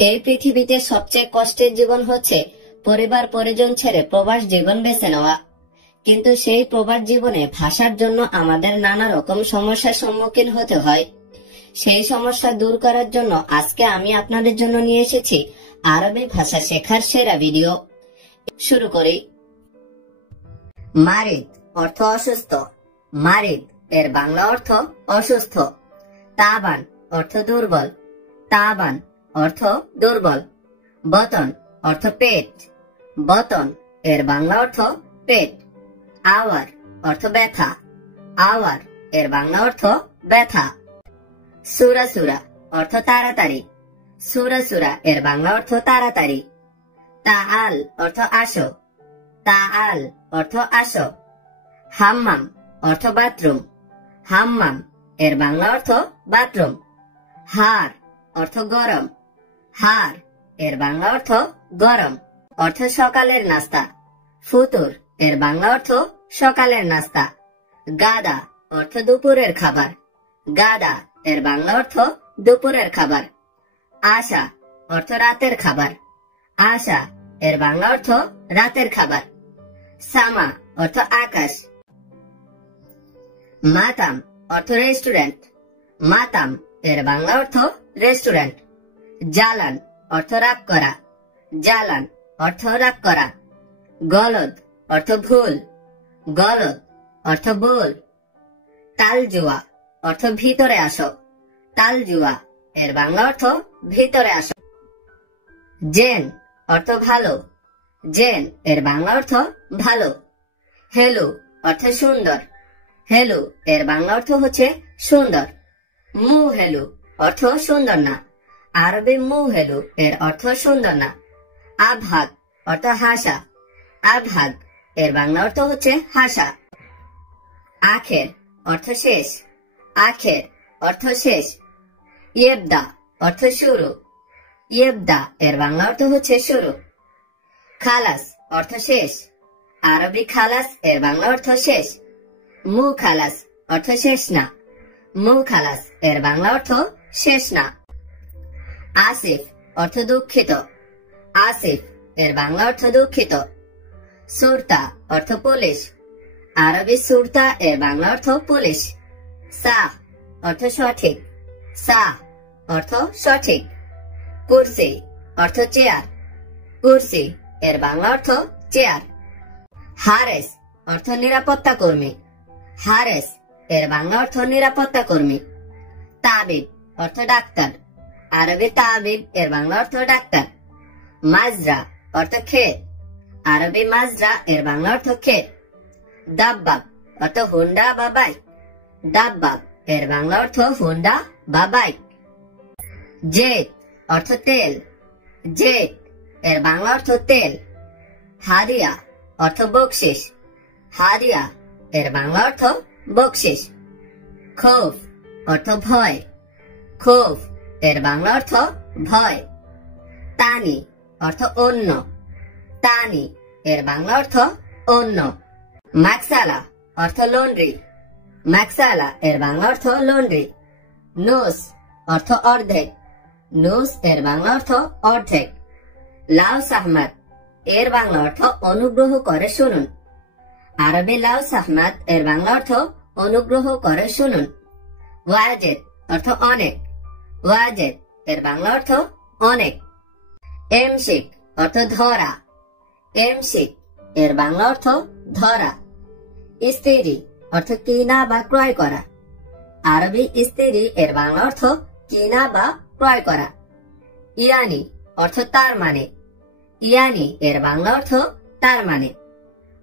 এই পৃথিবীতে সবচেয়ে কষ্টের জীবন হচ্ছে পরিবার পরিজন ছেড়ে প্রবাস জীবন বেছে নেওয়া। কিন্তু সেই প্রবাস জীবনে ভাষার জন্য আমাদের নানা রকম সমস্যার সম্মুখীন হতে হয়। সেই সমস্যা দূর করার জন্য আজকে আমি আপনাদের জন্য নিয়ে এসেছি আরবি ভাষা শেখার সেরা ভিডিও। শুরু করি। মারিদ অর্থ অসুস্থ। মারিদ এর বাংলা অর্থ অসুস্থ। তাবান অর্থ দুর্বল। তাবান অর্থ দুর্বল। বতন অর্থ পেট। বতন এর বাংলা অর্থ পেট। আওয়ার অর্থ ব্যথা। আওয়ার এর বাংলা অর্থ ব্যথা। সুরা সুরা অর্থ তাড়াতাড়ি। সুরা সুরা এর বাংলা অর্থ তাড়াতাড়ি। তাআল অর্থ আসো। তাআল অর্থ আসো। হাম্মাম অর্থ বাথরুম। হাম্মাম এর বাংলা অর্থ বাথরুম। হার অর্থ গরম। হার এর বাংলা অর্থ গরম। অর্থ সকালের নাস্তা। ফুতুর এর বাংলা অর্থ সকালের নাস্তা। গাদা অর্থ দুপুরের খাবার। গাদা এর বাংলা অর্থ দুপুরের খাবার। আশা অর্থ রাতের খাবার। আশা এর বাংলা অর্থ রাতের খাবার। সামা অর্থ আকাশ। মাতাম অর্থ রেস্টুরেন্ট। মাতাম এর বাংলা অর্থ রেস্টুরেন্ট। জালান অর্থ রাগ করা। জালান অর্থ রাগ করা। গলদ অর্থ ভুল। গলদ অর্থ ভুল। তালজুয়া অর্থ ভিতরে আসো। তালজুয়া এর বাংলা অর্থ ভিতরে আসো। জেন অর্থ ভালো। জেন এর বাংলা অর্থ ভালো। হেলু অর্থ সুন্দর। হেলু এর বাংলা অর্থ হচ্ছে সুন্দর। মু হেলু অর্থ সুন্দর না। আরবি মু হেলু এর অর্থ সুন্দর না। আভাগ অর্থ হাসা। আভাগ এর বাংলা অর্থ হচ্ছে হাসা। আখের অর্থ শেষ। আখের অর্থ শেষ। ইয়েবদা অর্থ শুরু। ইয়েবদা এর বাংলা অর্থ হচ্ছে শুরু। খালাস অর্থ শেষ। আরবি খালাস এর বাংলা অর্থ শেষ। মু খালাস অর্থ শেষ না। মু খালাস এর বাংলা অর্থ শেষ না। আসিফ অর্থ দুঃখিত। আসিফ এর বাংলা অর্থ দুঃখিত। সুরতা অর্থ পুলিশ। আরবি সুরতা এর বাংলা অর্থ পুলিশ। সাহ অর্থ সঠিক। সাহ অর্থ সঠিক। কুরসি অর্থ চেয়ার। কুরসি এর বাংলা অর্থ চেয়ার। হারেস অর্থ নিরাপত্তা কর্মী। হারেস এর বাংলা অর্থ নিরাপত্তা কর্মী। তাবিব অর্থ ডাক্তার। আরবি তাবিব এর বাংলা অর্থ ডাক্তার। মাজরা অর্থ ক্ষেত। আরবি মাজরা এর বাংলা অর্থ ক্ষেত। দাব্বাব অর্থ হুন্ডা বা বাইক। দাব্বাব এর বাংলা অর্থ হুন্ডা বা বাইক। জেট অর্থ তেল। জেট এর বাংলা অর্থ তেল। হাদিয়া অর্থ বকশিস। হাদিয়া এর বাংলা অর্থ বকশিস। খৌফ অর্থ ভয়। খৌফ এর বাংলা অর্থ ভয়। তানি অর্থ অন্য। তানি এর বাংলা অর্থ অন্য। মাকসালা অর্থ লন্ড্রি। মাকসালা এর বাংলা অর্থ লন্ড্রি। নুস অর্থ অর্ধেক। নুস এর বাংলা অর্থ অর্ধেক। লাউ সাহমাত এর বাংলা অর্থ অনুগ্রহ করে শুনুন। আরবি লাউ সাহমাত এর বাংলা অর্থ অনুগ্রহ করে শুনুন। ওয়াজেদ অর্থ অনেক। ওয়াজেদ এর বাংলা অর্থ অনেক। এমশিক অর্থ ধরা। এমশিক এর বাংলা অর্থ ধরা। স্ত্রী অর্থ কিনা বা ক্রয় করা। আরবি স্ত্রী এর বাংলা অর্থ কিনা বা ক্রয় করা। ইয়ানি অর্থ তার মানে। ইয়ানি এর বাংলা অর্থ তার মানে।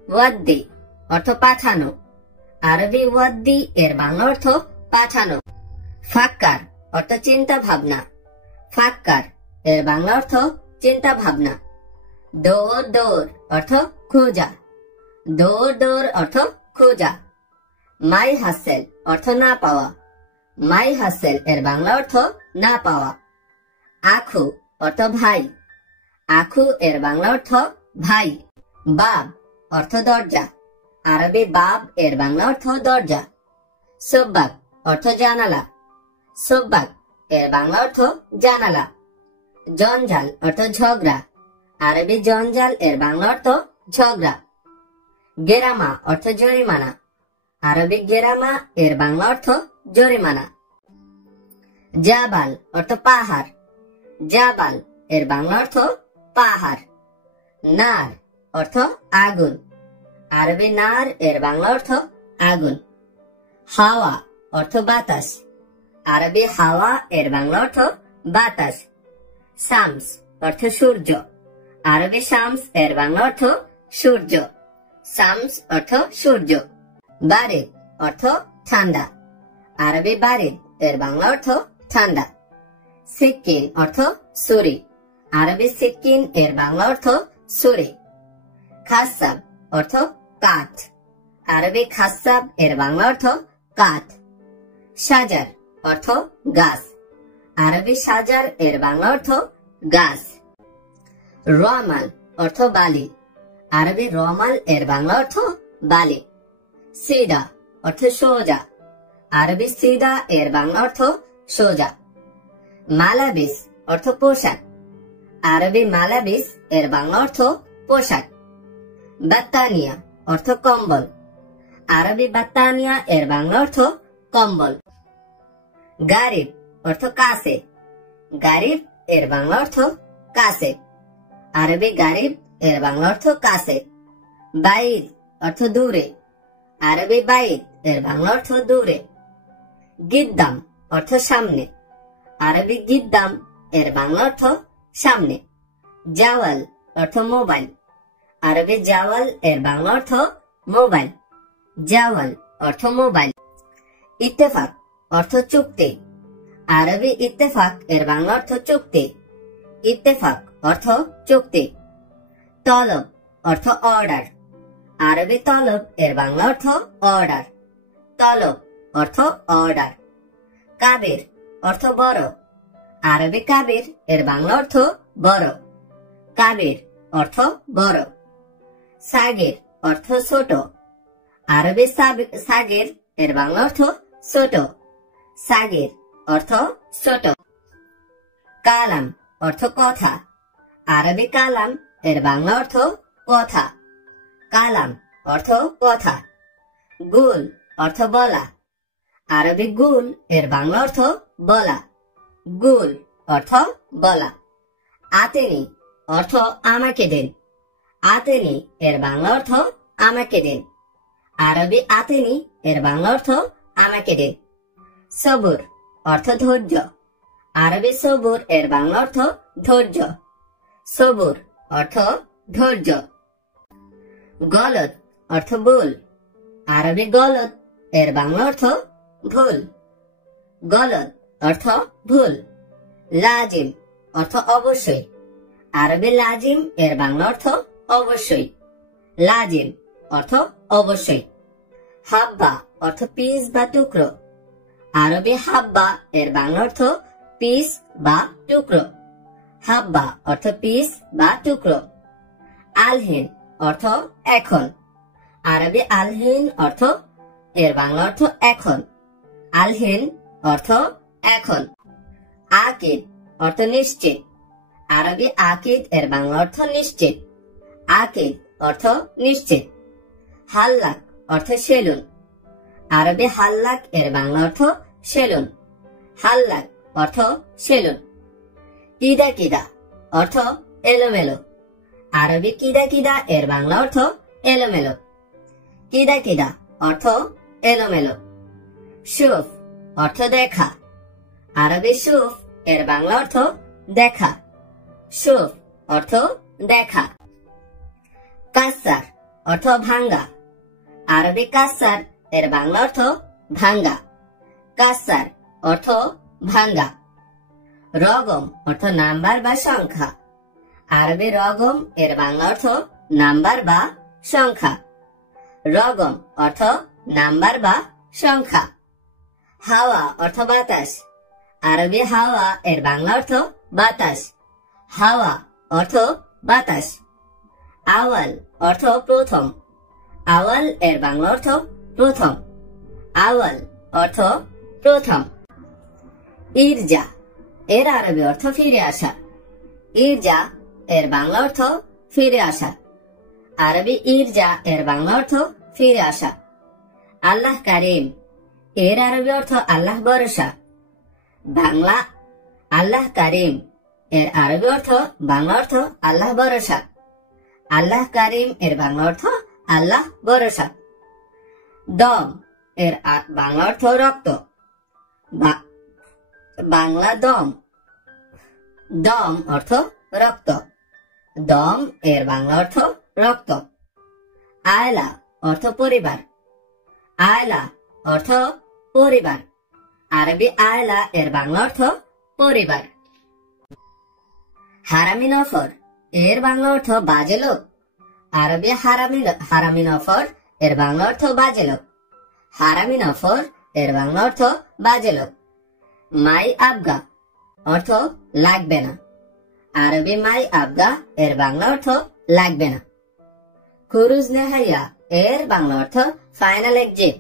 ওয়াদ্দি অর্থ পাঠানো। আরবি ওয়াদ্দি এর বাংলা অর্থ পাঠানো। ফাক্কার অর্থ চিন্তা ভাবনা। ফাক্কার এর বাংলা অর্থ চিন্তা ভাবনা। দৌড় দৌড় অর্থ খোঁজা। দৌড় দৌড় অর্থ খোঁজা। মাই হাসেল অর্থ না পাওয়া। মাই হাসেল এর বাংলা অর্থ না পাওয়া। আখু অর্থ ভাই। আখু এর বাংলা অর্থ ভাই। বাব অর্থ দরজা। আরবি বাব এর বাংলা অর্থ দরজা। সুব্বাক অর্থ জানালা। সুব্বাক এর বাংলা অর্থ জানালা। জঞ্জাল অর্থ ঝগড়া, আরবি জঞ্জাল এর বাংলা অর্থ ঝগড়া। গেরামা অর্থ জরিমানা, আরবি গেরামা এর বাংলা অর্থ জরিমানা। জাবাল অর্থ পাহাড়, জাবাল এর বাংলা অর্থ পাহাড়। নার অর্থ আগুন, আরবি নার এর বাংলা অর্থ আগুন। হাওয়া অর্থ বাতাস, আরবি হাওয়া এর বাংলা অর্থ বাতাস। শামস অর্থ সূর্য, আরবি শামস এর বাংলা অর্থ সূর্য, শামস অর্থ সূর্য। বারিদ অর্থ ঠান্ডা, আরবি বারিদ এর বাংলা অর্থ ঠান্ডা। সিক্কিন অর্থ ছুরি, আরবি সিক্কিন এর বাংলা অর্থ ছুরি। খাসাব অর্থ কাঠ, আরবি খাসাব এর বাংলা অর্থ কাঠ। সাজার অর্থ গাছ, আরবি সাজার এর বাংলা অর্থ গাছ। রমাল অর্থ বালি, আরবি রমাল এর বাংলা অর্থ বালি। সিদা অর্থ সোজা, আরবি সিদা এর বাংলা অর্থ সোজা। মালাবিস অর্থ পোশাক, আরবি মালাবিস এর বাংলা অর্থ পোশাক। বাত্তানিয়া অর্থ কম্বল, আরবি বাত্তানিয়া এর বাংলা অর্থ কম্বল। গারিব অর্থ কাছে, গারিব এর বাংলা অর্থ কাছে, আরবি গারিব এর বাংলা অর্থ কাছে। বাইর অর্থ দূরে, আরবি বাইর এর বাংলা অর্থ দূরে। গিদ্দাম অর্থ সামনে, আরবি গিদ্দাম এর বাংলা অর্থ সামনে। জাওয়াল অর্থ মোবাইল, আরবি জাওয়াল এর বাংলা অর্থ মোবাইল, জাওয়াল অর্থ মোবাইল। ইত্তেফাক অর্থ চুক্তি, আরবি ইত্তেফাক এর বাংলা অর্থ চুক্তি, ইত্তেফাক অর্থ চুক্তি। তলব অর্থ অর্ডার, আরবি তলব এর বাংলা অর্থ অর্ডার, তলব অর্থ অর্ডার। কাবির অর্থ বড়, আরবি কাবির এর বাংলা অর্থ বড়, কাবির অর্থ বড়। সাগির অর্থ ছোট, আরবি সাগির এর বাংলা অর্থ ছোট, সাগির অর্থ ছোট। কালাম অর্থ কথা, আরবি কালাম এর বাংলা অর্থ কথা, কালাম অর্থ কথা। গুল অর্থ বলা, আরবি গুল এর বাংলা অর্থ বলা, গুল অর্থ বলা। আতেনি অর্থ আমাকে দিন, আতেনি এর বাংলা অর্থ আমাকে দিন, আরবি আতেনি এর বাংলা অর্থ আমাকে দিন। সবুর অর্থ ধৈর্য, আরবি সবুর এর বাংলা অর্থ ধৈর্য, সবুর অর্থ ধৈর্য। গলত অর্থ ভুল, আরবি গলত এর বাংলা অর্থ ভুল, গলত অর্থ ভুল। লাজিম অর্থ অবশ্যই, আরবি লাজিম এর বাংলা অর্থ অবশ্যই, লাজিম অর্থ অবশ্যই। হাব্বা অর্থ পিস বা টুকরো, আরবি হাব্বা এর বাংলা অর্থ পিস বা টুকরো, হাব্বা অর্থ পিস বা টুকরো। আলহিন অর্থ এখন, আরবি আলহিন অর্থ এর বাংলা অর্থ এখন, আলহিন অর্থ এখন। আকিদ অর্থ নিশ্চিত, আরবি আকিদ এর বাংলা অর্থ নিশ্চিত, আকিদ অর্থ নিশ্চিত। হাল্লাক অর্থ সেলুন, আরবি হাল্লাক এর বাংলা অর্থ সেলুন, হাল্লাক অর্থ সেলুন। কিদা কিদা অর্থ এলোমেলো, আরবি কিদা কিদা এর বাংলা অর্থ এলোমেলো, কিদা কিদা অর্থ এলোমেলো। সুফ অর্থ দেখা, আরবি সুফ এর বাংলা অর্থ দেখা, সুফ অর্থ দেখা। কাসার অর্থ ভাঙ্গা, আরবি কাসার এর বাংলা অর্থ ভাঙ্গা, কাসার অর্থ ভাঙ্গা। রগম অর্থ নাম্বার বা সংখ্যা, আরবি রগম এর বাংলা অর্থ নাম্বার বা সংখ্যা, রগম অর্থ নাম্বার বা সংখ্যা। হাওয়া অর্থ বাতাস, আরবি হাওয়া এর বাংলা অর্থ বাতাস, হাওয়া অর্থ বাতাস। আওয়াল অর্থ প্রথম, আওয়াল এর বাংলা অর্থ প্রথম, আওয়াল অর্থ প্রথম। ইরজা এর আরবি অর্থ ফিরে আসা, ইরজা এর বাংলা অর্থ ফিরে আসা। আরবি ইরজা এর বাংলা অর্থ ফিরে আসা। আল্লাহ কারিম এর আরবি অর্থ আল্লাহ ভরসা। বাংলা আল্লাহ কারিম এর আরবি অর্থ বাংলা অর্থ আল্লাহ ভরসা। আল্লাহ কারিম এর বাংলা অর্থ আল্লাহ ভরসা। দম এর বাংলা অর্থ রক্ত। বাংলা দম, দম অর্থ রক্ত। দম এর বাংলা অর্থ রক্ত। আয়লা অর্থ পরিবার। আয়লা অর্থ পরিবার। আরবি আয়লা এর বাংলা অর্থ পরিবার। হারামি নফর এর বাংলা অর্থ বাজে লোক। আরবি হারামি নফর এর বাংলা অর্থ বাজে লোক। হারামি নফর এর বাংলা অর্থ বাজে লোক। মাই আবগা অর্থ লাগবে না। আরবি মাই আবগা এর বাংলা অর্থ লাগবে না। খুরুজ নেহাইয়া এর বাংলা অর্থ ফাইনাল এক্সিট।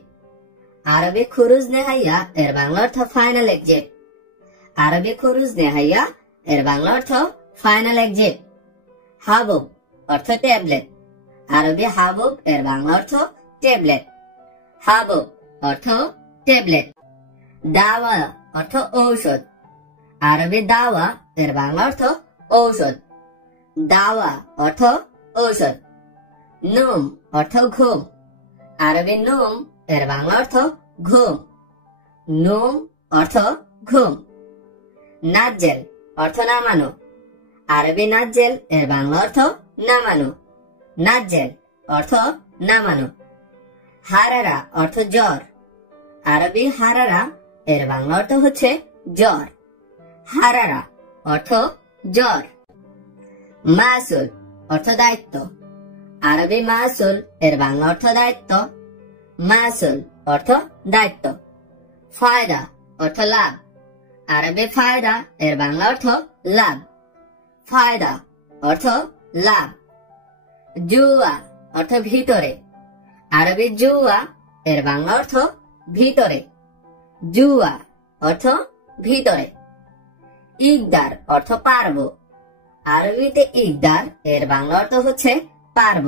আরবি খুরুজ নেহাইয়া এর বাংলা অর্থ ফাইনাল এক্সিট। আরবি খুরুজ নেহাইয়া এর বাংলা অর্থ ফাইনাল এক্সিট। হাবুব অর্থ ট্যাবলেট। আরবি হাবুব এর বাংলা অর্থ ট্যাবলেট। হাবুব অর্থ ট্যাবলেট। দাওয়া অর্থ ঔষধ। আরবি দাওয়া এর বাংলা অর্থ ঔষধ। দাওয়া অর্থ ঔষধ। নুম অর্থ ঘুম। আরবি নুম এর বাংলা অর্থ ঘুম। নুম অর্থ ঘুম। নাজ্জেল অর্থ নামানো। আরবি নাজ্জেল এর বাংলা অর্থ নামানো। নাজ্জেল অর্থ নামানো। হারারা অর্থ জ্বর। আরবি হারারা এর বাংলা অর্থ হচ্ছে জ্বর। হারারা অর্থ জ্বর। মাসুল অর্থ দায়িত্ব। আরবি মাসুল এর বাংলা অর্থ দায়িত্ব। মাসুল অর্থ দায়িত্ব। ফায়দা অর্থ লাভ। আরবি ফায়দা এর বাংলা অর্থ লাভ। ফায়দা অর্থ লাভ। জুয়া অর্থ ভিতরে। আরবি জুয়া এর বাংলা অর্থ ভিতরে। জুয়া অর্থ ভিতরে। ইকদার অর্থ পারব। আরবিতে ইকদার এর বাংলা অর্থ হচ্ছে পারব।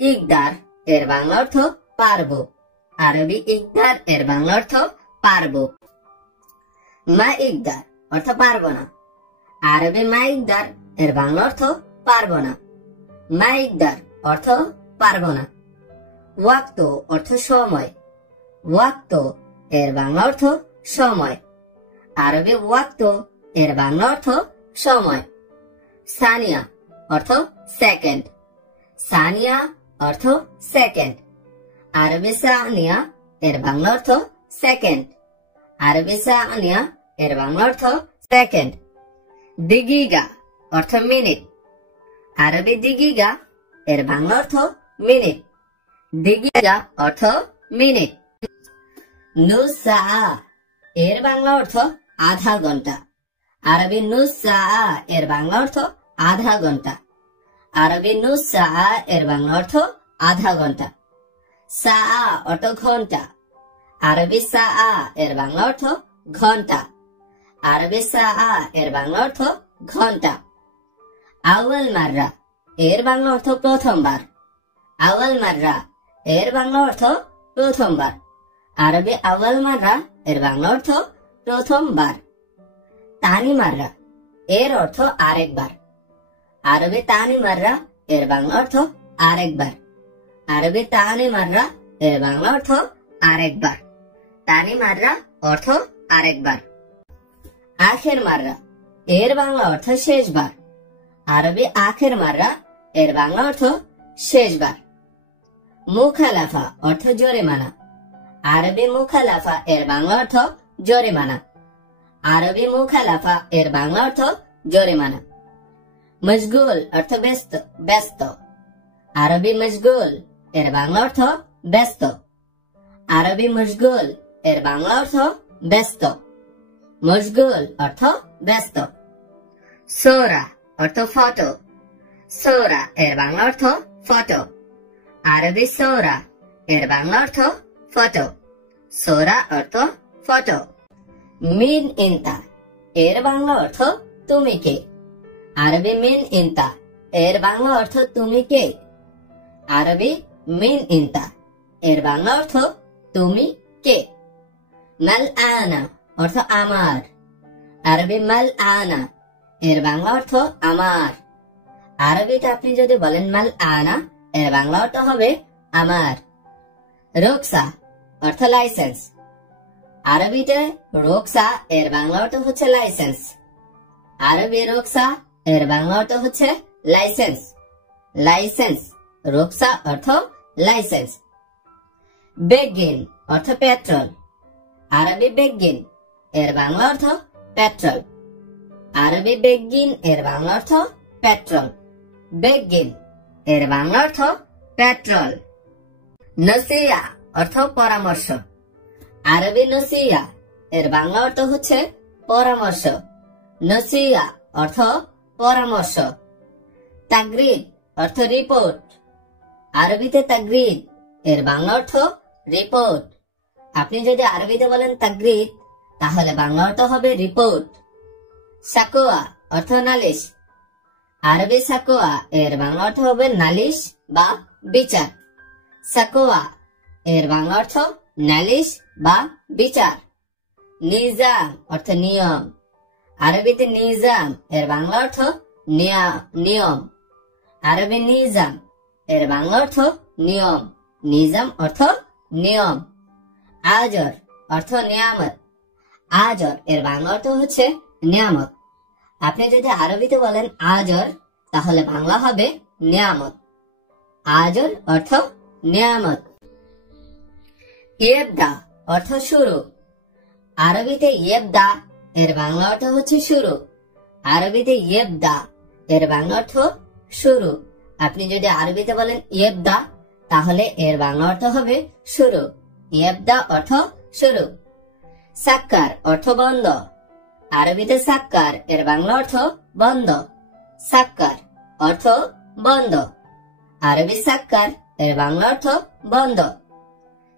ইকদার এর বাংলা অর্থ পারব। আরবি ইকদার এর বাংলা অর্থ পারব। মা ইকদার অর্থ পারব না। আরবি মা ইকদার এর বাংলা অর্থ পারব না। মা ইকদার অর্থ পারব না। ওয়াক্ত অর্থ সময়। ওয়াক্ত এর বাংলা অর্থ সময়। আরবি ওয়াক্ত এর বাংলা অর্থ সময়। সানিয়া অর্থ সেকেন্ড। সানিয়া অর্থ সেকেন্ড। আরবি সানিয়া এর বাংলা অর্থ সেকেন্ড। আরবি সানিয়া এর বাংলা অর্থ সেকেন্ড। দিগিগা অর্থ মিনিট। আরবি দিগিগা এর বাংলা অর্থ মিনিট। দিগিগা অর্থ মিনিট। নুসা এর বাংলা অর্থ আধা ঘন্টা। আরবি নুসা এর বাংলা অর্থ আধা ঘন্টা। আরবি নুসা এর বাংলা অর্থ আধা ঘন্টা। সা অর্থ ঘন্টা। আরবি সা এর বাংলা অর্থ ঘন্টা। আরবি সা এর বাংলা অর্থ ঘন্টা। আউয়াল মাররা এর বাংলা অর্থ প্রথমবার। আউয়াল মাররা এর বাংলা অর্থ প্রথমবার। আরবি আউয়াল মাররা এর বাংলা অর্থ প্রথমবার। তানি মাররা এর অর্থ আরেকবার। আরবি তানি মাররা এর বাংলা অর্থ আরেকবার। আরবি তানি মাররা এর বাংলা অর্থ আরেকবার। তানি মাররা অর্থ আরেকবার। আখের মাররা এর বাংলা অর্থ শেষবার। আরবি আখের মাররা এর বাংলা অর্থ শেষবার। মুখালাফা অর্থ জরিমানা। আরবি মুখালাফা এর বাংলা অর্থ জরিমানা। আরবি মুখালাফা এর বাংলা অর্থ জরিমানা। মশগুল অর্থ ব্যস্ত ব্যস্ত। আরবি মশগুল এর বাংলা অর্থ ব্যস্ত। আরবি মশগুল এর বাংলা অর্থ ব্যস্ত। মশগুল অর্থ ব্যস্ত। সোরা অর্থ ফটো। সোরা এর বাংলা অর্থ ফটো। আরবি সোরা এর বাংলা অর্থ ফটো। সোরা অর্থ ফটো। মিন ইনতা এর বাংলা অর্থ তুমি কে। আরবি মিন ইনতা এর বাংলা অর্থ তুমি কে। আরবি মিন ইনতা এর বাংলা অর্থ তুমি কে। মাল আনা অর্থ আমার। আরবি মাল আনা এর বাংলা অর্থ আমার। আরবিতে আপনি যদি বলেন মাল আনা এর বাংলা অর্থ হবে আমার। রুকসা অর্থ লাইসেন্স। আরবিতে রুকসা এর বাংলা অর্থ হচ্ছে লাইসেন্স। আরবি রুকসা এর বাংলা অর্থ হচ্ছে লাইসেন্স। লাইসেন্স রুকসা অর্থ লাইসেন্স। বেগিন অর্থ পেট্রোল। আরবি বেগিন এর বাংলা অর্থ পেট্রোল। আরবি বেগিন এর বাংলা অর্থ পেট্রোল। বেগিন এর বাংলা অর্থ পেট্রোল। নসিয়া অর্থ পরামর্শ। আরবি নসিয়া এর বাংলা অর্থ হচ্ছে পরামর্শ। নসিয়া অর্থ পরামর্শ। তাগরিদ অর্থ রিপোর্ট। আরবিতে তাগরিদ এর বাংলা অর্থ রিপোর্ট। আপনি যদি আরবিতে বলেন তাগরিদ তাহলে বাংলা অর্থ হবে রিপোর্ট। সাকোয়া অর্থ নালিশ। আরবি সাকোয়া এর বাংলা অর্থ হবে নালিশ বা বিচার। সাকোয়া এর বাংলা অর্থ নালিশ বা বিচার। নিজাম অর্থ নিয়ম। আরবিতে নিজাম এর বাংলা অর্থ নিয়ম। আরবি নিজাম এর বাংলা অর্থ নিয়ম। নিজাম অর্থ নিয়ম। আজর অর্থ নিয়ামত। আজর এর বাংলা অর্থ হচ্ছে নিয়ামত। আপনি যদি আরবিতে বলেন আজর তাহলে বাংলা হবে নিয়ামত। আজর অর্থ নিয়ামত। ইবদা অর্থ শুরু। আরবিতে ইবদা এর বাংলা অর্থ হচ্ছে শুরু। আরবিতে ইবদা এর বাংলা অর্থ শুরু। আপনি যদি আরবিতে বলেন ইবদা তাহলে এর বাংলা অর্থ হবে শুরু। ইবদা অর্থ শুরু। সাক্কার অর্থ বন্ধ। আরবিতে সাক্কার এর বাংলা অর্থ বন্ধ। সাক্কার অর্থ বন্ধ। আরবি সাক্কার এর বাংলা অর্থ বন্ধ।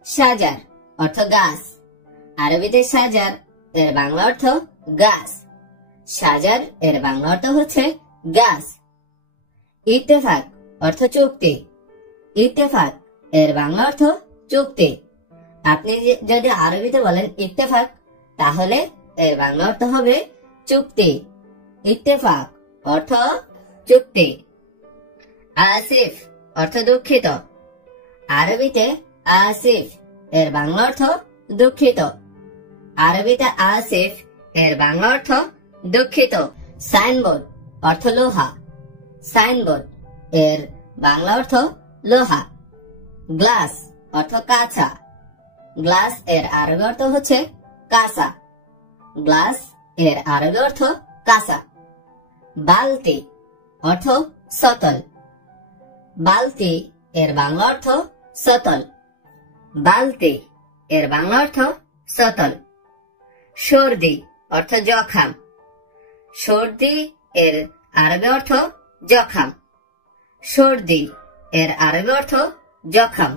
সাজার অর্থ গাছ। আরবিতে সাজার এর বাংলা অর্থ গাছ। সাজার এর বাংলা অর্থ হচ্ছে গাছ। ইত্তেফাক অর্থ চুক্তি। ইত্তেফাক এর বাংলা অর্থ চুক্তি। আপনি যদি আরবিতে বলেন ইত্তেফাক তাহলে এর বাংলা অর্থ হবে চুক্তি। ইত্তেফাক অর্থ চুক্তি। আসিফ অর্থ দুঃখিত। আরবিতে আসিফ এর বাংলা অর্থ দুঃখিত। আরবিতে আসিফ এর বাংলা অর্থ দুঃখিত। সাইনবোর্ড অর্থ লোহা। সাইনবোর্ড এর বাংলা অর্থ লোহা। গ্লাস অর্থ কাঁচা। গ্লাস এর আরবি অর্থ হচ্ছে কাঁচা। গ্লাস এর আরবি অর্থ কাঁচা। বালতি অর্থ সতল। বালতি এর বাংলা অর্থ সতল। বালতি এর বাংলা অর্থ সতল। সর্দি অর্থ জখাম। সর্দি এর আরবি অর্থ জখাম। সর্দি এর আরবি অর্থ জখাম।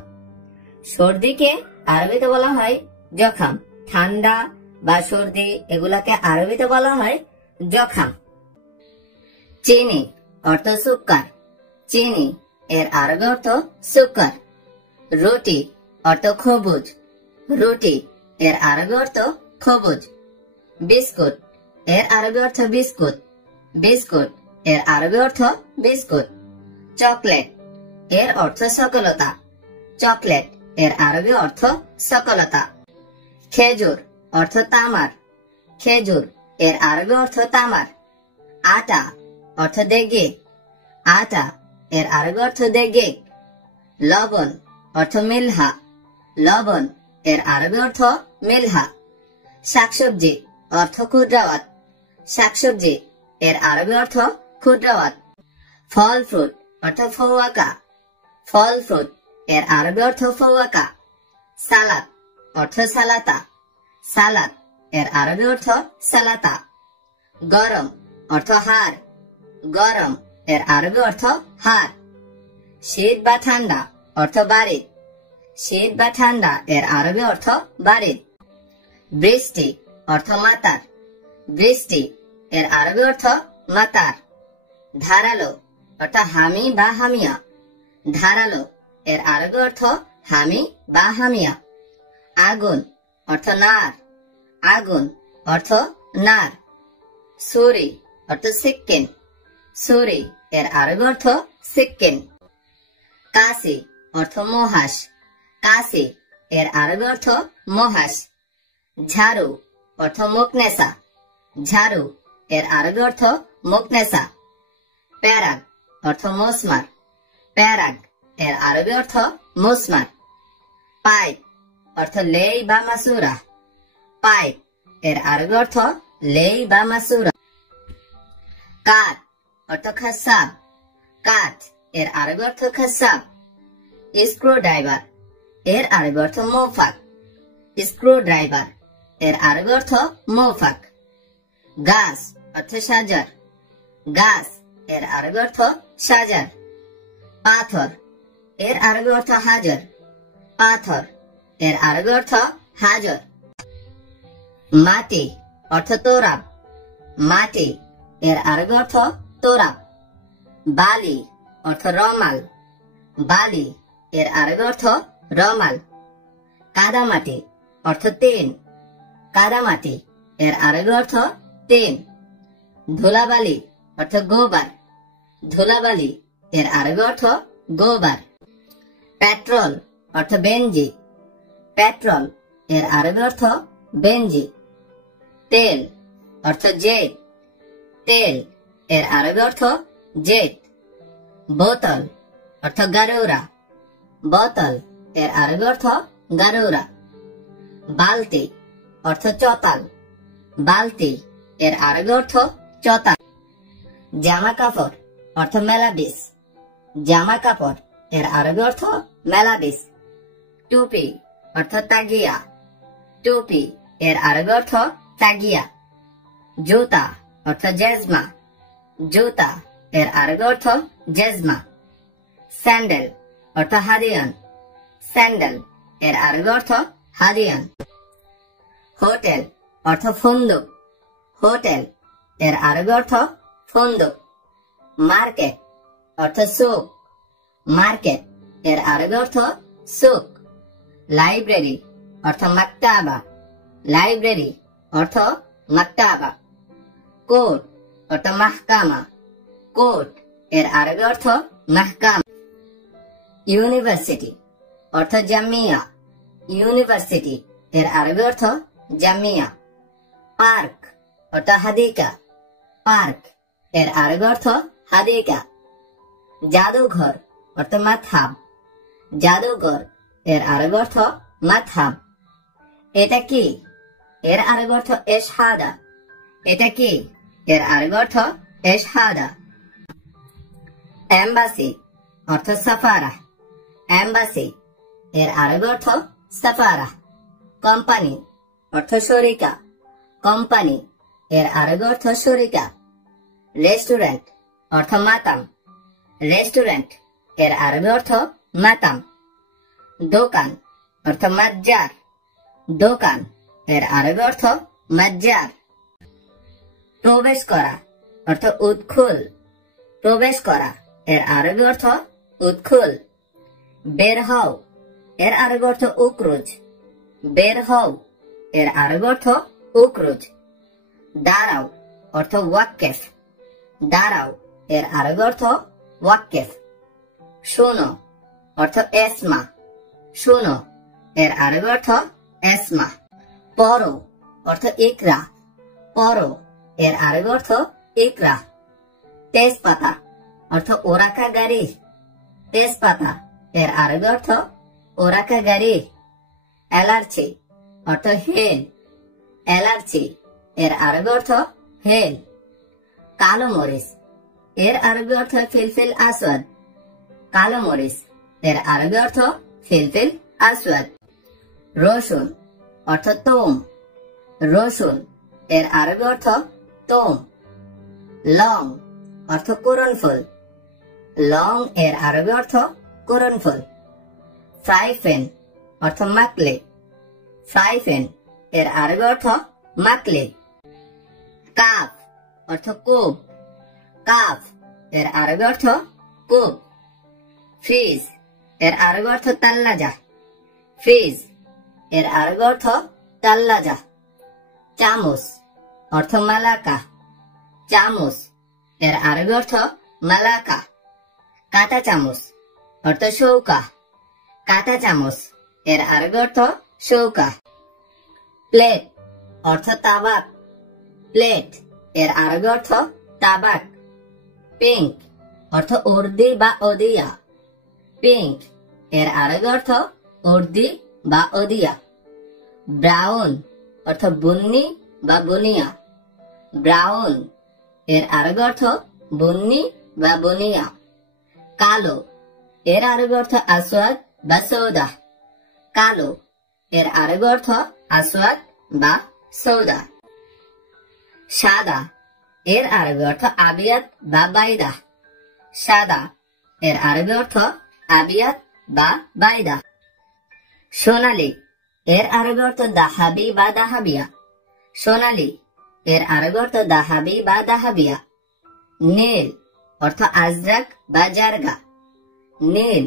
সর্দিকে আরবিতে বলা হয় জখাম। ঠান্ডা বা সর্দি এগুলাকে আরবিতে বলা হয় জখাম। চিনি অর্থ সুক্কার। চিনি এর আরবি অর্থ সুক্কার। রুটি অর্থ খবুজ। রুটি এর আরবি অর্থ খবুজ। বিস্কুট এর আরবি অর্থ বিস্কুট। বিস্কুট এর আরবি অর্থ বিস্কুট। চকলেট এর অর্থ সকলতা। চকলেট এর আরবি অর্থ সকলতা। খেজুর অর্থ তামার। খেজুর এর আরবি অর্থ তামার। আটা অর্থ দেগে। আটা এর আরবি অর্থ দেগে। লবণ অর্থ মিলহা। লবণ এর আরবি অর্থ মিলহা। শাকসবজি অর্থ ক্ষুদ্রাওয়াত। শাকসবজি এর আরবি অর্থ ক্ষুদ্রাওয়াত। ফল ফ্রুট অর্থ ফওয়াকা। ফল ফ্রুট এর আরবি অর্থ ফওয়াকা। সালাদ অর্থ সালাতা। সালাদ এর আরবি অর্থ সালাতা। গরম অর্থ হাড়। গরম এর আরবি অর্থ হাড়। শীত বা ঠান্ডা অর্থ বারিদ। শীত বা ঠান্ডা এর আরবি অর্থ বারিদ। বৃষ্টি অর্থ মাতার। বৃষ্টি এর আরবি অর্থ মাতার। ধারালো অর্থাৎ হামি বা হামিয়া। ধারালো এর আরবি অর্থ হামি বা হামিয়া। আগুন অর্থ নার। আগুন অর্থ নার। ছুরি অর্থ সিক্কিন। ছুরি এর আরবি অর্থ সিক্কিন। কাশি অর্থ মহাস। কাশি এর আরবি অর্থ মহাস। ঝাড়ু অর্থ মুকনেসা। ঝাড়ু এর আরবি অর্থ মুকনেসা। প্যারাগ অর্থ মসমার। প্যারাগ এর আরবি অর্থ মসমার। পাইপ অর্থ লেই বা মাসুরা। পাইপ এর আরবি অর্থ লেই বা মাসুরা। কাঠ অর্থ খাসাব। কাঠ এর আরবি অর্থ খাসাব। স্ক্রু ড্রাইভার এর আরবি অর্থ মোফাক। স্ক্রু ড্রাইভার এর আরবি অর্থ মোফাক। গাছ অর্থ সাজার। গাছ এর আরবি অর্থ সাজার। পাথর এর আরবি অর্থ হাজার। পাথর এর আরবি অর্থ হাজার। মাটি অর্থ তোরাব। মাটি এর আরবি অর্থ তোরাব। বালি অর্থ রমাল। বালি এর আরবি অর্থ রমাল। কাদামাটি অর্থ তিন। কাদামাটি এর আরবি অর্থ তিন। ধুলাবালি অর্থ গোবার। ধুলাবালি এর আরবি অর্থ গোবার। পেট্রোল অর্থ বেনজি। পেট্রোল এর আরবি অর্থ বেনজি। তেল অর্থ জেট। তেল এর আরবি অর্থ জেট। বোতল অর্থ গারৌরা। বোতল এর আরবি অর্থ গারৌরা। বালতি অর্থ চতাল। বালতি এর আরবি অর্থ চতাল। জামা কাপড় অর্থ মেলাবিস। জামা কাপড় এর আরবি অর্থ মেলাবিস। টুপি অর্থ তাগিয়া। টুপি এর আরবি অর্থ তাগিয়া। জুতা অর্থ জেজমা। জুতা এর আরবি অর্থ জেজমা। স্যান্ডেল অর্থ হাদিয়ান। স্যান্ডেল এর আরবি অর্থ হাদিয়ান। হোটেল অর্থ ফন্দুক। হোটেল এর আরবি অর্থ ফন্দুক। মার্কেট অর্থ সুক। মার্কেট এর আরবি অর্থ সুক। লাইব্রেরি অর্থ মাকতাবা। লাইব্রেরি অর্থ মাকতাবা। কোর্ট অর্থ মাহকামা। কোর্ট এর আরবি অর্থ মাহকামা। ইউনিভার্সিটি অর্থ জামিয়া। ইউনিভার্সিটি এর আরবি অর্থ জামিয়া। পার্ক অর্থ হাদিকা। পার্ক এর আরবি অর্থ হাদিকা। জাদুঘর অর্থ মাতহাব। জাদুঘর এর আরবি অর্থ মাতহাব। এটা কি এর আরবি অর্থ এশহাদা। এটা কি এর আরবি অর্থ এশহাদা। এম্বাসি অর্থ সাফারা। এম্বাসি এর আরবি অর্থ সাফারা। কোম্পানি অর্থ শরিকা। কোম্পানি এর আরবি অর্থ শরিকা। রেস্টুরেন্ট অর্থ মাতাম। রেস্টুরেন্ট এর আরবি অর্থ মাতাম। দোকান অর্থ মাজ্জার। দোকান এর আরবি অর্থ মাজ্জার। প্রবেশ করা অর্থ উৎখুল। প্রবেশ করা এর আরবি অর্থ উৎখুল। বের হও এর আরবি অর্থ উকরুজ। বের হও এর আরবি অর্থ উকরুজ। দাঁড়াও অর্থ ওয়াক্কেফ। দাঁড়াও এর আরবি অর্থ ওয়াক্কেফ। শোনো অর্থ এসমা। শোনো এর আরবি অর্থ এসমা। পড়ো অর্থ ইকরা। পড়ো এর আরবি অর্থ ইকরা। তেজপাতা অর্থ ওরাকা গাড়ি। তেজপাতা এর আরবি অর্থ ওরাকা গাড়ি। অ্যালার্জি অর্থ হেল। অ্যালার্জি এর আরবি অর্থ হেল। কালো মরিচ এর আরবি অর্থ ফিলফিল আসওয়াদ। কালো মরিচ এর আরবি অর্থ ফিলফিল আসওয়াদ। রসুন অর্থ তোম। রসুন এর আরবি অর্থ তোম। লং অর্থ করণফুল। লং এর আরবি অর্থ করণফুল। ফ্রাই প্যান অর্থ মাকলে। ফ্রাই প্যান এর আরবি অর্থ মাকলে। কাপ অর্থ কোপ। কাপ এর আরবি অর্থ কূপ। ফ্রিজ এর আরবি অর্থ তাল্লাজা। ফ্রিজ এর আরবি অর্থ তাল্লাজা। চামচ অর্থ মালাকা। চামচ এর আরবি অর্থ মালাকা। কাঁটা চামচ অর্থ শৌকা। কাঁটা চামচ এর আরবি অর্থ শৌকা। প্লেট অর্থ তাবাক। প্লেট এর আরবি অর্থ তাবাক। পিঙ্ক অর্থ উর্দি বা ওদিয়া। পিঙ্ক এর আরবি অর্থ উর্দি বা ওদিয়া। ব্রাউন অর্থ বুন্নি বা বুনিয়া। ব্রাউন এর আরবি অর্থ বুন্নি বা বুনিয়া। কালো এর আরবি অর্থ আসওয়াদ বা সৌদা। কালো এর আরবি অর্থ আসওয়াদ বা সৌদা। সাদা এর আরবি অর্থ আবিয়াত বা বাইদা। সাদা এর আরবি অর্থ আবিয়াত বা বাইদা। সোনালী এর আরবি অর্থ দাহাবি বা দাহাবিয়া। সোনালী এর আরবি অর্থ দাহাবি বা দাহাবিয়া। নীল অর্থ আজরাক বা জারগা। নীল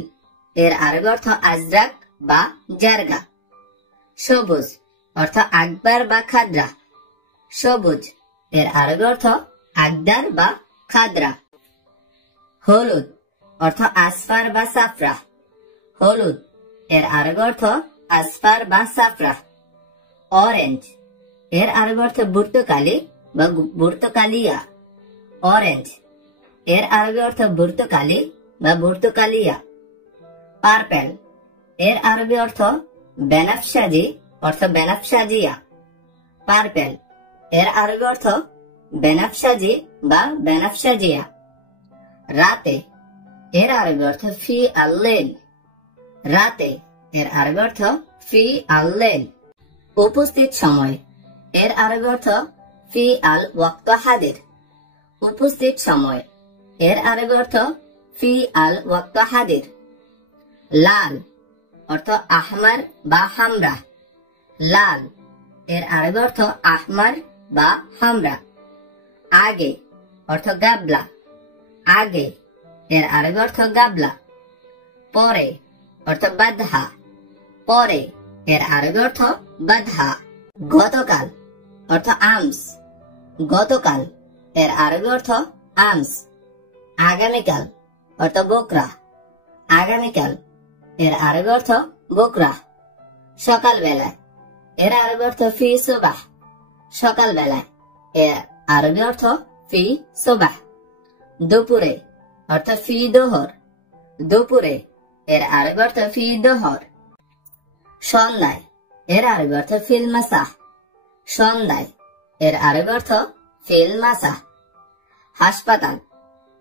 এর আরবি অর্থ আজরাক বা জারগা। সবুজ অর্থ আকবার বা খাদ্রা। সবুজ এর আরবি অর্থ আকদার বা খাদ্রা। হলুদ অর্থ আসফার বা সাফরা। হলুদ এর আরবি অর্থ আসফার বা সাফরা। অরেঞ্জ এর আরবি অর্থ বুর্তুকালি বা বুর্তুকালিয়া। অরেঞ্জ এর আরবি অর্থ বুর্তুকালি বা বুর্তুকালিয়া। পার্পেল এর আরবি অর্থ বেনাফসাজি অর্থ বেনাফসাজিয়া। পার্পেল এর আরবি অর্থ বেনাফসাজি বা বেনাফসাজিয়া। রাতে এর আরবি অর্থ ফি আল্লেল। রাতে এর আরবি অর্থ ফি আল্লেল। উপস্থিত সময় এর আরবি অর্থ ফি আল ওয়াক্ত হাদির। উপস্থিত সময় এর আরবি অর্থ ফি আল ওয়াক্ত হাদির। লাল অর্থ আহমার বা হামরা। লাল এর আরবি অর্থ আহমার বা হামরা। আগে অর্থ গাবলা। আগে এর আরবি অর্থ গাবলা। পরে অর্থ বাদহা। পরে এর আরবি অর্থ বাদহা। গতকাল অর্থ আমস। গতকাল এর আরবি অর্থ আমস। আগামীকাল অর্থ বকরা। আগামীকাল এর আরবি অর্থ বকরা। সকালবেলায় এর আরবি অর্থ ফি সুবাহ। সকালবেলায় এর আরবি অর্থ ফি সুবাহ। দুপুরে অর্থ ফি দোহর। দুপুরে এর আরবি অর্থ ফি দোহর। সন্ধ্যায় এর আরবি অর্থ ফিল মাসা। সন্ধ্যায় এর আরবি অর্থ ফিল মাসা। হাসপাতাল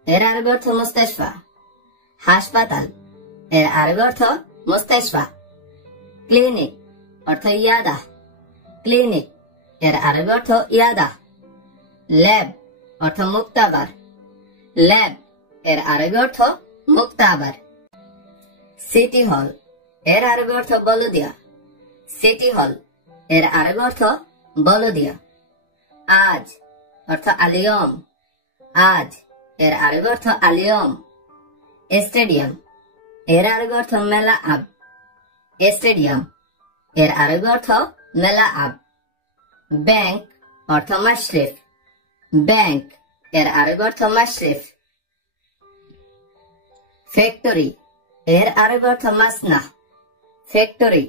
এর আরবি অর্থ মুস্তাশফা। হাসপাতাল এর আরবি অর্থ মুস্তাশফা। ক্লিনিক অর্থ ইয়াদা। ক্লিনিক এর আরবি অর্থ ইয়াদা। ল্যাব অর্থ মুক্তাবার। ল্যাব এর আরবি অর্থ মুক্তাবার। সিটি হল এর আরবি অর্থ বলদিয়া। সিটি হল এর আরবি অর্থ বলদিয়া। আজ অর্থ আলিয়ম। আজ এর আরবি অর্থ আলিয়ম। স্টেডিয়াম এর আরবি অর্থ মেলা আব। স্টেডিয়াম এর আরবি অর্থ মেলা আব। ব্যাংক অর্থ মাশরিফ। ব্যাংক এর আরবি অর্থ মাশরিফ। ফ্যাক্টরি এর আরবি অর্থ মাসনা। ফ্যাক্টরি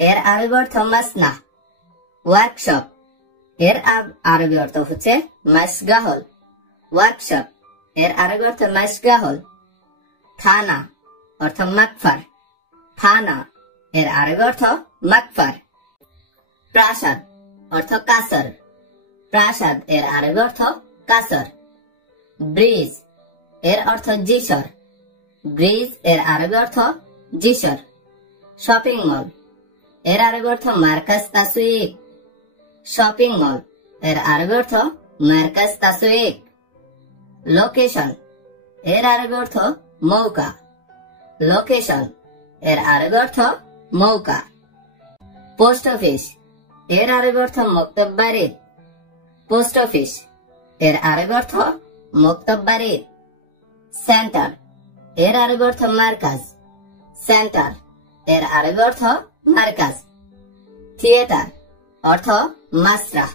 এর আরবি অর্থ মাসনা। ওয়ার্কশপ এর আরবি অর্থ হচ্ছে মাসগাহল। ওয়ার্কশপ এর আরবি অর্থ মাসগাহল। থানা অর্থ মাকফার। থানা এর আরবি অর্থ মাকফার। প্রাসাদ অর্থ কাসর। প্রাসাদ এর আরবি অর্থ কাসর। ব্রিজ এর অর্থ জিসর। ব্রিজ এর আরবি অর্থ জিসর। শপিং মল এর আরবি অর্থ মার্কাজ তাসউইক। শপিং মল এর আরবি অর্থ মার্কাজ তাসউইক। লোকেশন এর আরবি অর্থ মৌকা। লোকেশন এর আরবি অর্থ মৌকা। পোস্ট অফিস এর আরবি অর্থ মক্তব বারিদ। পোস্ট অফিস এর আরবি অর্থ মক্তব বারিদ। সেন্টার এর আরবি অর্থ মার্কাজ। সেন্টার এর আরবি অর্থ মার্কাজ। থিয়েটার অর্থ মাসরাহ।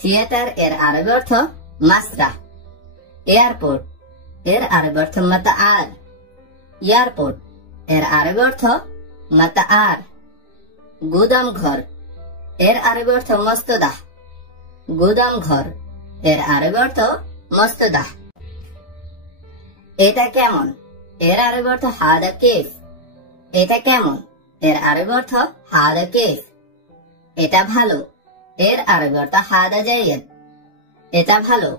থিয়েটার এর আরবি অর্থ মাসরাহ। এয়ারপোর্ট এর আরবি অর্থ মাতাআর। এয়ারপোর্ট এর আরবি অর্থ মাতাআর। গুদাম ঘর এর আরবি অর্থ মস্তদাহ। গুদাম ঘর এর আরবি অর্থ মস্তদাহ। এটা কেমন এর আরবি অর্থ হাদা কেফ। এটা কেমন এর আরবি অর্থ হাদা কেফ। এটা ভালো এর আরবি অর্থ হাদা জাইয়্যিদ। এটা ভালো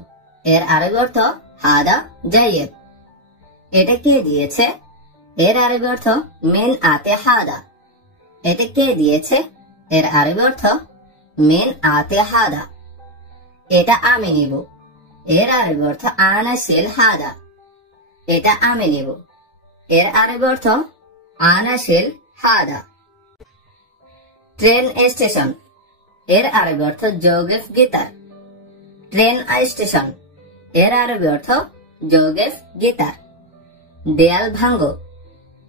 এর আরবি অর্থ হাদা জাইয়্যিদ। এটা কে দিয়েছে এর আরবি অর্থ মিন আতে হাদা। এটা কে দিয়েছে এর আরবি অর্থ মিন আতে হাদা। এটা আমি নিব এর আরবি অর্থ আনা শিল হাদা। এটা আমি নিব এর আরবি অর্থ আনা শিল হাদা। ট্রেন স্টেশন এর আরবি অর্থ জৌগেফ গিতার। ট্রেন স্টেশন এর আরবি অর্থ জৌগেফ গিতার। দেয়াল ভাঙ্গো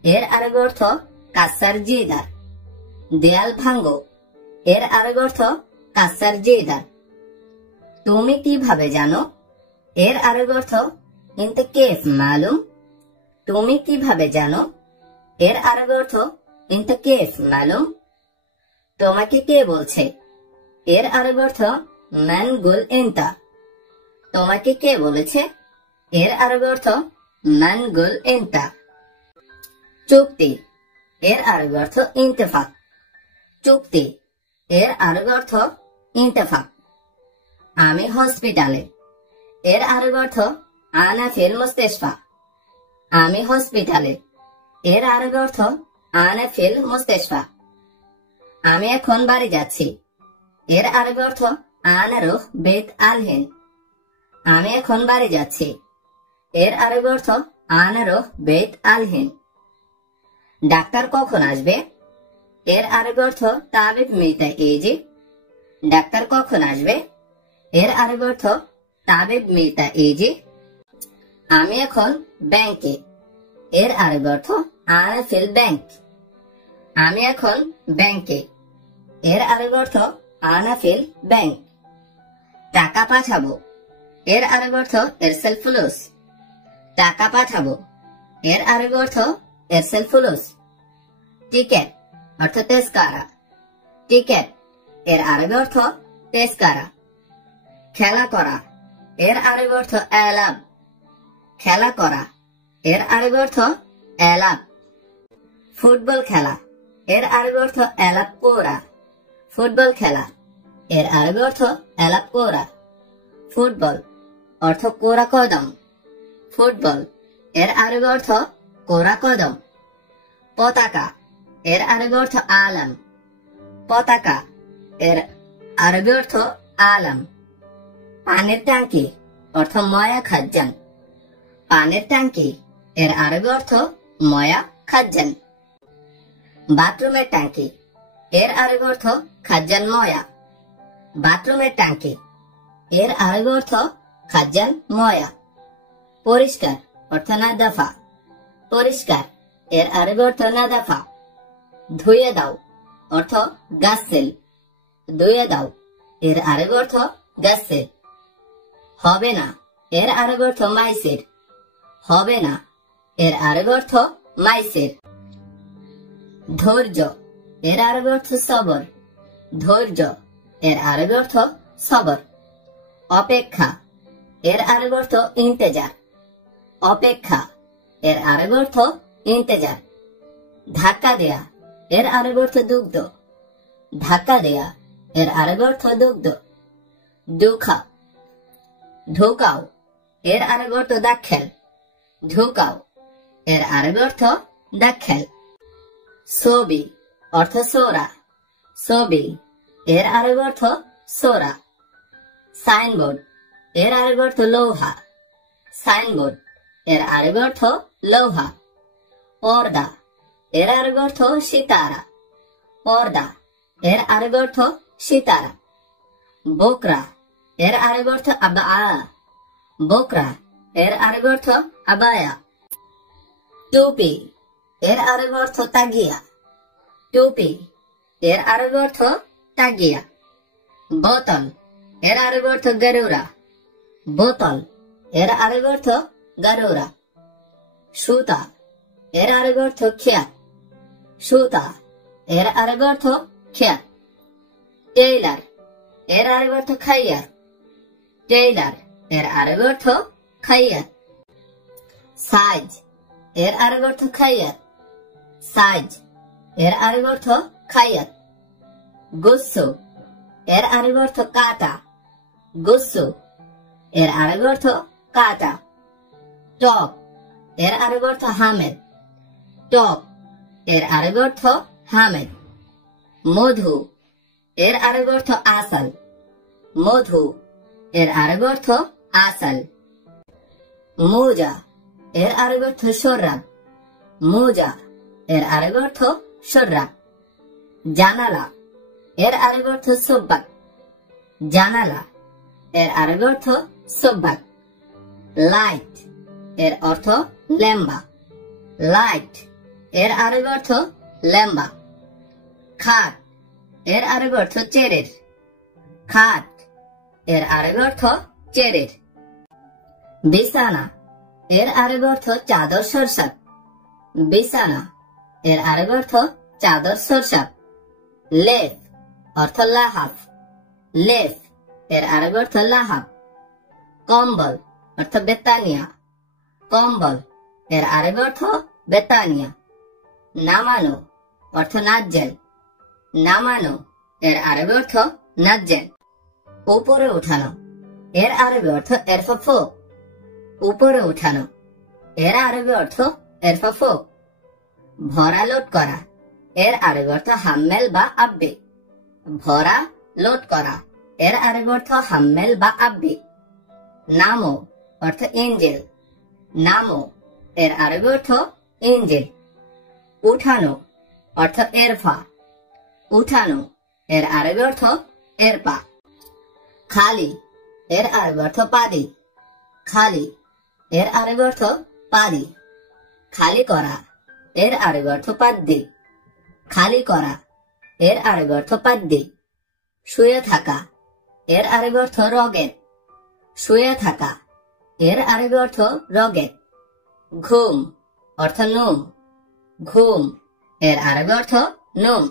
এর আরবি অর্থ কাসার জিদার। দেয়াল ভাঙ্গো এর আরবি অর্থ কাসার জিদার। তুমি কিভাবে জানো এর আরবি অর্থ ইনতে কেফ মালুম। তুমি কিভাবে জানো এর আরবি অর্থ ইনতে কেফ মালুম। তোমাকে কে বলছে এর আরবি অর্থ মান গুল ইনতা। তোমাকে কে বলেছে এর আরবি অর্থ মান গুল ইনতা। চুক্তি এর আরবি অর্থ ইন্তেফাক। চুক্তি এর আরবি অর্থ ইন্তেফাক। আমি হসপিটালে এর আরবি অর্থ আনা ফিল মুস্তাশফা। আমি হসপিটালে এর আরবি অর্থ আনা ফিল মুস্তাশফা। আমি এখন বাড়ি যাচ্ছি এর আরবি অর্থ আনা রুহ বেত আলহিন। আমি এখন বাড়ি যাচ্ছি এর আরবি অর্থ আনা রুহ বেত আলহিন। ডাক্তার কখন আসবে এর আরবি অর্থ তাবিব মিতা এজি। ডাক্তার কখন আসবে এর আরবি অর্থ তাবিব মিতা এজি। আমি এখন ব্যাংকে এর আরবি অর্থ আনা ফিল ব্যাংক। আমি এখন ব্যাংকে এর আরবি অর্থ আনা ফিল ব্যাংক। টাকা পাঠাবো এর আরবি অর্থ ইরসাল ফুলুস। টাকা পাঠাবো এর আরবি অর্থ ইরসাল ফুলুস। টিকেট অর্থ তেজকারা। টিকেট এর আরবি অর্থ তেজকারা। খেলা করা এর আরবি অর্থ এলাব। খেলা করা এর আরবি অর্থ এলাব। ফুটবল খেলা এর আরবি অর্থ এলাব কোরা। ফুটবল খেলা এর আরবি অর্থ এলাব কোরা। ফুটবল অর্থ কোরা কদম। ফুটবল এর আরবি অর্থ কোরা কদম। পতাকা এর আরবি অর্থ আলম। পতাকা এর আরবি অর্থ আলম। পানির ট্যাঙ্কি অর্থ ময়া খাজ্জান। পানির ট্যাঙ্কি এর আরবি অর্থ ময়া খাজ্জান। বাথরুমের ট্যাঙ্কি এর আরবি অর্থ খাজ্জান ময়া। বাথরুমের ট্যাঙ্কি এর আরবি অর্থ খাজ্জান ময়া। পরিষ্কার অর্থ নাদাফা। পরিষ্কার এর আরবি অর্থ নাদাফা। ধুয়ে দাও অর্থ গাসেল। ধুয়ে দাও এর আরবি অর্থ গাসেল। হবে না এর আরবি অর্থ মাইসির। হবে না এর আরবি অর্থ মাইসির। ধৈর্য এর আরবি অর্থ সবর। ধৈর্য এর আরবি অর্থ সবর। অপেক্ষা এর আরবি অর্থ ইন্তেজার। অপেক্ষা এর আরবি অর্থ ইন্তেজার। ধাক্কা দেয়া এর আরবি অর্থ দুগ্ধ। ধাক্কা দেয়া এর আরবি অর্থ দুগ্ধ। দুখা ঢোকাও এর আরবি অর্থ দাখেল। ঢোকাও এর আরবি অর্থ দাখেল। ছবি অর্থ সোরা। ছবি এর আরবি অর্থ সোরা। সাইনবোর্ড এর আরবি অর্থ লৌহা। সাইনবোর্ড এর আরবি অর্থ লৌহা। পর্দা এর আরবি অর্থ সিতারা। পর্দা এর আরবি অর্থ সিতারা। बोकरा एर आरबी अर्थ अबआ बोकरा এর আরেক অর্থ আবায়া। টুপি এর আরেক অর্থ তাগিয়া। টুপি এর আরেক অর্থ তাগিয়া। বোতল এর আরেক অর্থ গরুরা। বোতল এর আরেক অর্থ গরুরা। সুতা এর আরেক অর্থ খেয়াত। সুতা এর আরেক অর্থ খেয়াত। টেইলার এর আরেক অর্থ খাইয়ার। টেইলার এর আরেক অর্থ খাইয়ার। সাইজ এর আরেক অর্থ খাইয়ার। সাইজ এর আরেক অর্থ খাইয়ার। গুচ্ছু এর আরেক অর্থ কাটা। গুচ্ছু এর আরেক অর্থ কাটা। টপ এর আরেক অর্থ হামেদ। টপ এর আরেক অর্থ হামেদ। মধু এর আরেক অর্থ আসাল। মধু এর আরেক অর্থ আসাল। মোজা এর আরেক অর্থ শরাব। মোজা এর আরেক অর্থ শরাব। জানালা এর আরেক অর্থ সোব্বাক। জানালা এর আরেক অর্থ সোব্বাক। লাইট এর অর্থ ল্যাম্বা। লাইট এর আরেক অর্থ ল্যাম্বা। খাট এর আরেক অর্থ চেরের। খাট এর আরেক অর্থ চেরের। বিছানা এর আরেক অর্থ চাদর সরসাব। বিছানা এর আরেক অর্থ চাদর সরসাব। লেফ অর্থ লাহাফ। লেফ এর আরেক অর্থ লাহাফ। কম্বল অর্থ বেতানিয়া। কম্বল এর আরেক অর্থ বেতানিয়া। নামানো অর্থ নাজ্জেল। নামানো এর আরেক অর্থ নাজ্জেল। উপরে উঠানো এর আরবি অর্থ এরফা ফোক। উপরে উঠানো এর আরবি অর্থ এরফা ফোক। ভরা লোড করা এর আরবি অর্থ হাম্মেল বা আব্বে। ভরা লোড করা এর আরবি অর্থ হাম্মেল বা আব্বে। নামো অর্থ ইঞ্জেল। নামো এর আরবি অর্থ ইঞ্জেল। উঠানো অর্থ এরফা। উঠানো এর আরবি অর্থ এরপা। খালি এর আরবি অর্থ পাদি। খালি এর আরবি অর্থ পাদি। খালি করা এর আরবি অর্থ পাদ্দি। খালি করা এর আরবি অর্থ পাদ্দি। শুয়ে থাকা এর আরবি অর্থ রগেত। শুয়ে থাকা এর আরবি অর্থ রগেত। ঘুম অর্থ নুম। ঘুম এর আরবি অর্থ নুম।